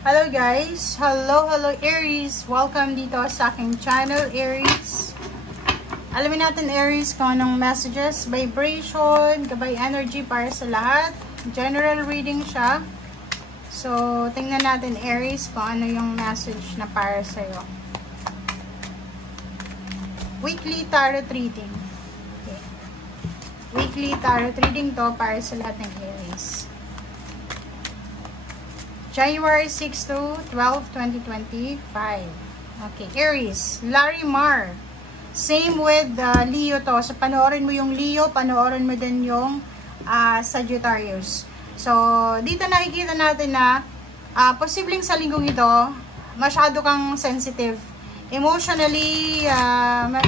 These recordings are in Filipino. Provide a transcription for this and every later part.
Hello guys! Hello Aries! Welcome dito sa aking channel, Aries. Alamin natin, Aries, kung anong messages, vibration, gabay energy para sa lahat. General reading siya. So, tingnan natin, Aries, kung ano yung message na para sa'yo. Weekly tarot reading. Okay. Weekly tarot reading to para sa lahat ng Aries. January 6 to 12, 2025. Okay, Aries, Larimar. Same with Leo to. So, panoorin mo yung Leo, panoorin mo din yung Sagittarius. So, dito nakikita natin na posibleng sa linggong ito, masyado kang sensitive. Emotionally,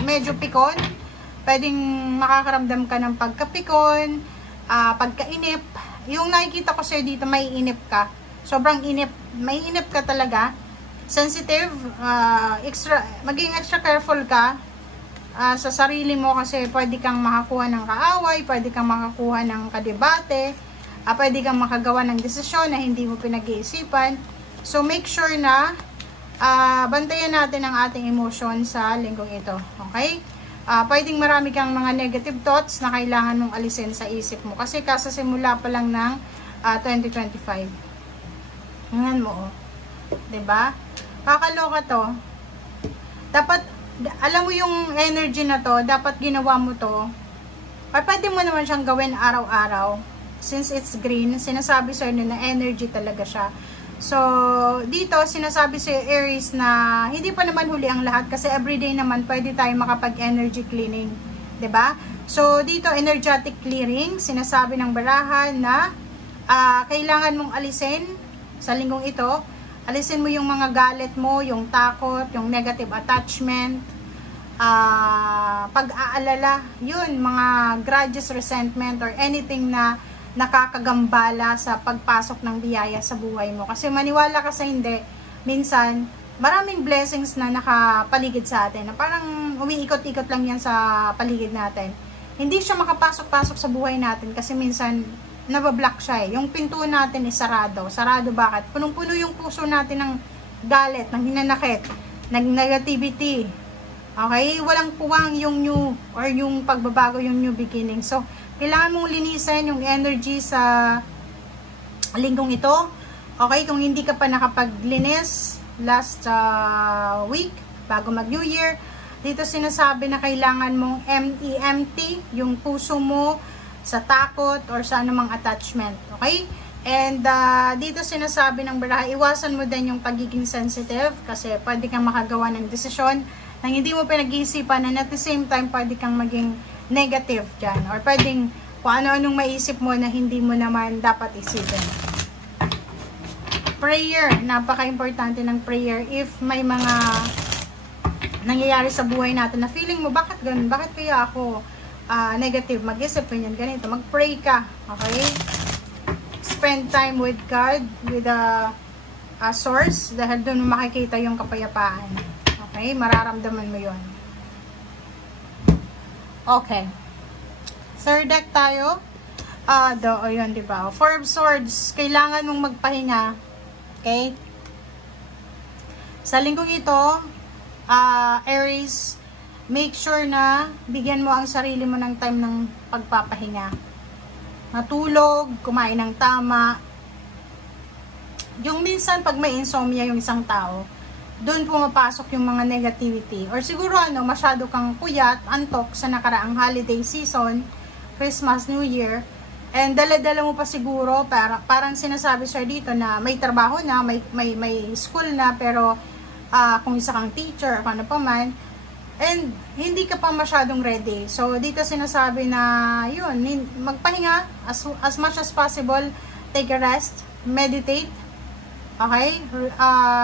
medyo pikon. Pwedeng makakaramdam ka ng pagkapikon, pagkainip. Yung nakikita ko sa'yo dito, may inip ka. Sobrang inip, may inip ka talaga, sensitive, maging extra careful ka sa sarili mo kasi pwede kang makakuha ng kaaway, pwede kang makakuha ng kadebate, pwede kang makagawa ng desisyon na hindi mo pinag-iisipan. So make sure na bantayan natin ang ating emosyon sa linggong ito, okay? Pwedeng marami kang mga negative thoughts na kailangan mong alisin sa isip mo kasi kasasimula pa lang ng 2025. Tingnan mo, oh. 'Di ba? Kakaloka 'to. Dapat alam mo yung energy na 'to, dapat ginawa mo 'to. Or pwede mo naman siyang gawin araw-araw. Since it's green, sinasabi sa inyo na energy talaga siya. So, dito sinasabi sa Aries na hindi pa naman huli ang lahat kasi everyday naman pwede tayo makapag-energy cleaning, 'di ba? So, dito energetic clearing, sinasabi ng barahan na kailangan mong alisin sa linggong ito, alisin mo yung mga galit mo, yung takot, yung negative attachment, pag-aalala, yun, mga grudges, resentment, or anything na nakakagambala sa pagpasok ng biyaya sa buhay mo. Kasi maniwala ka sa hindi, minsan, maraming blessings na nakapaligid sa atin, na parang umiikot-ikot lang yan sa paligid natin. Hindi siya makapasok-pasok sa buhay natin kasi minsan, nabablock siya eh. Yung pinto natin is sarado. Sarado bakit? Punong-puno yung puso natin ng galit, ng hinanakit, ng negativity. Okay? Walang puwang yung new or yung pagbabago, yung new beginning. So, kailangan mong linisin yung energy sa linggong ito. Okay? Kung hindi ka pa nakapaglinis last week, bago mag-New Year, dito sinasabi na kailangan mong empty yung puso mo sa takot or sa anumang attachment. Okay? And dito sinasabi ng baraha, iwasan mo din yung pagiging sensitive kasi pwede kang makagawa ng desisyon na hindi mo pinag-iisipan and at the same time pwede kang maging negative dyan or pwedeng kung ano-anong maisip mo na hindi mo naman dapat isipin. Prayer. Napaka-importante ng prayer if may mga nangyayari sa buhay natin na feeling mo, bakit ganun? Bakit kaya ako negative, mag-isip ganyan, ganito, mag-pray ka, okay? Spend time with God, with a source, dahil doon makikita yung kapayapaan, okay? Mararamdaman mo yon. Okay. Third deck tayo. Yun, diba? Four of Swords, kailangan mong magpahinga, okay? Sa linggong ito, Aries, make sure na bigyan mo ang sarili mo ng time ng pagpapahinga. Matulog, kumain ng tama. Yung minsan pag may insomnia yung isang tao, doon pumapasok yung mga negativity. Or siguro masyado kang puyat, antok sa nakaraang holiday season, Christmas, New Year, and dala-dala mo pa siguro, parang sinasabi sir dito na may trabaho na, may school na, pero kung isa kang teacher, ano pa man, and hindi ka pa masyadong ready. So, dito sinasabi na, yun, magpahinga as much as possible. Take a rest, meditate, okay?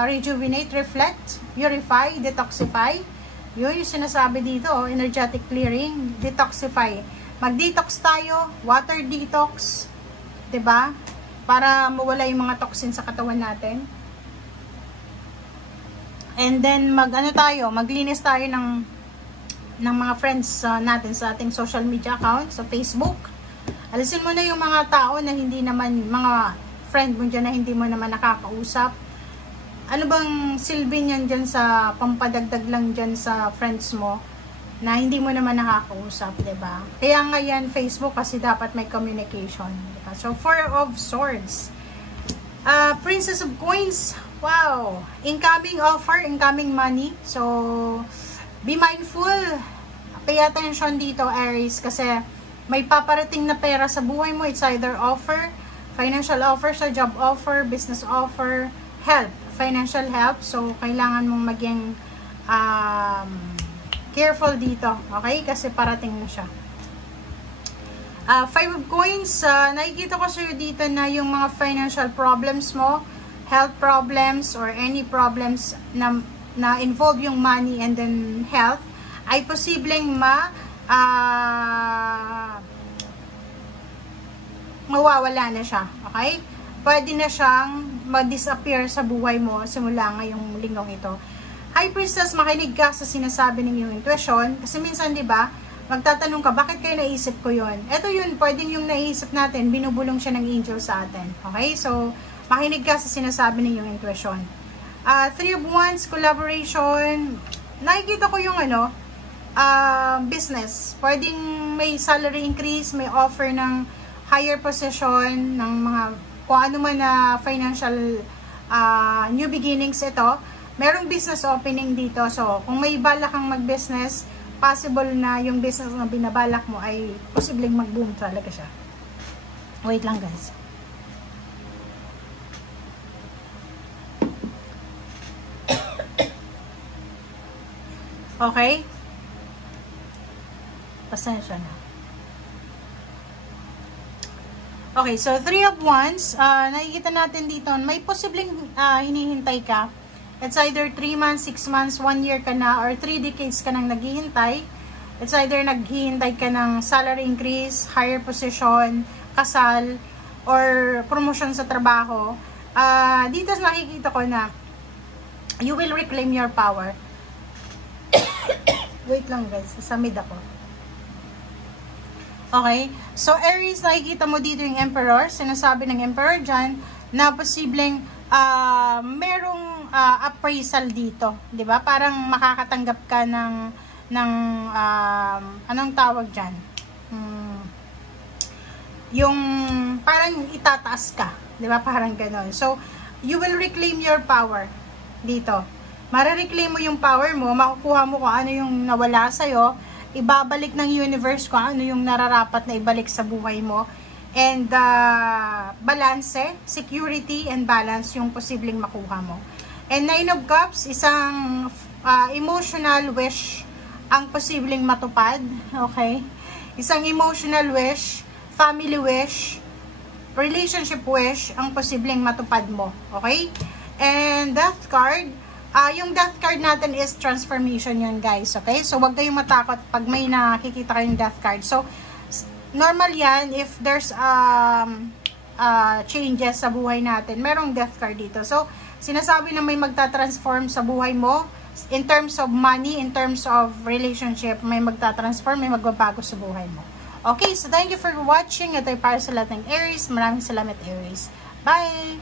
Rejuvenate, reflect, purify, detoxify. Yun yung sinasabi dito, energetic clearing, detoxify. Mag-detox tayo, water detox, 'di ba? Para mawala yung mga toxin sa katawan natin. And then maglinis tayo ng mga friends natin sa ating social media account sa Facebook. Alisin mo na yung mga tao na hindi naman, mga friend mo dyan na hindi mo naman nakakausap. ano bang silbi niyan dyan sa pampadagdag lang dyan sa friends mo na hindi mo naman nakakausap, diba? Kaya nga yan, Facebook, kasi dapat may communication, diba? So, Four of Swords. Princess of Coins. Wow! Incoming offer, incoming money. So, be mindful. Pay attention dito, Aries, kasi may paparating na pera sa buhay mo. It's either offer, financial offer, sa job offer, business offer, help, financial help. So, kailangan mong maging careful dito, okay? Kasi parating na siya. Five of Coins, nakikita ko sa'yo dito na yung mga financial problems mo, health problems, or any problems na involve yung money and then health, ay posibleng mawawala na siya, okay? Pwede na siyang mag-disappear sa buhay mo simula ngayong linggong ito. High Priestess, makinig ka sa sinasabi ng iyong intuition, kasi minsan, di ba, magtatanong ka, bakit kayo naisip ko yun? Ito yun, pwedeng yung naisip natin, binubulong siya ng angel sa atin, okay? So, makinig ka sa sinasabi ng iyong intuition. Three of Wands, collaboration, nakikita ko yung business. Pwedeng may salary increase, may offer ng higher position, ng mga kung ano man na financial new beginnings ito. Merong business opening dito. So, kung may balak kang mag-business, possible na yung business na binabalak mo ay posibleng mag-boom talaga siya. Wait lang, guys. Okay? Pasensya na. Okay, so Three of Wands, nakikita natin dito, may posibleng hinihintay ka. It's either 3 months, 6 months, 1 year ka na, or 3 decades ka nang naghihintay. It's either naghihintay ka ng salary increase, higher position, kasal, or promotion sa trabaho. Dito nakikita ko na you will reclaim your power. Wait lang, guys, sasamid ako. Okay, so Aries, nakikita mo dito yung Emperor. Sinasabi ng Emperor dyan na posibleng merong appraisal dito, 'di ba? Parang makakatanggap ka ng anong tawag diyan? Yung parang itataas ka, 'di ba? Parang ganoon. So, you will reclaim your power dito. Mare-reclaim mo yung power mo, makukuha mo kung ano yung nawala sa iyo, ibabalik ng universe kung ano yung nararapat na ibalik sa buhay mo. And balance, security and balance yung posibleng makuha mo. And Nine of Cups, isang emotional wish ang posibleng matupad, okay? Isang emotional wish, family wish, relationship wish ang posibleng matupad mo, okay? And Death card, yung Death card natin is transformation yun, guys, okay? So wag kayong matakot pag may nakikita kayong Death card. So normal yan if there's changes sa buhay natin. Merong Death card dito. So, sinasabi na may magta-transform sa buhay mo in terms of money, in terms of relationship, may magta-transform, may magbabago sa buhay mo. Okay, so thank you for watching. Ito ay para sa lahat ng Aries. Maraming salamat, Aries. Bye!